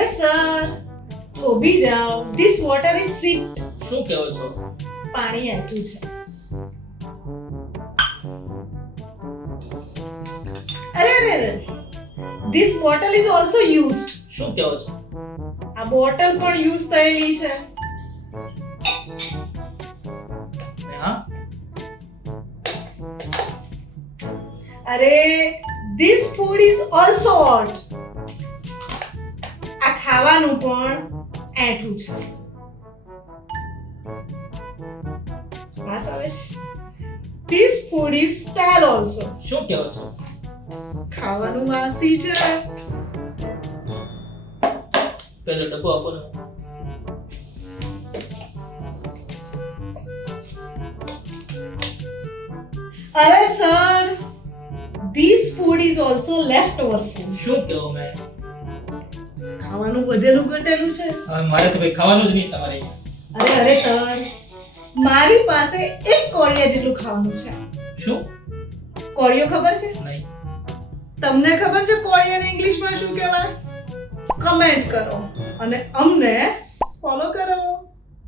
અરે સર થોભી જાઓ. This water is સિપ્ડ. શું કહો છો? પાણી આટલું છે. અરે અરે અરે this bottle is also used. શું કહો છો? આ બોટલ પણ યુઝ થયેલી છે. હા, અરે this food is also hot. આ ખાવાનું પણ એઠું છે. વાસ આવે છે. This food is stall also. શું કહો છો? ખાવાનું વાસી છે. પેલો ડબ્બો આપો ને. અરે sir this food is also left over food. શું કહો મેં? ખાવાનું વધેલું ઘટેલું છે. હવે મારે તો કઈ ખાવાનું જ નહીં તમારે અહીંયા. અરે અરે સર મારી પાસે એક કોળિયા જેટલું ખાવાનું છે. શું? કોળિયો ખબર છે? નહીં. તમને ખબર છે કોળિયાને ઇંગ્લિશમાં શું કહેવાય? કમેન્ટ કરો અને અમને ફોલો કરો.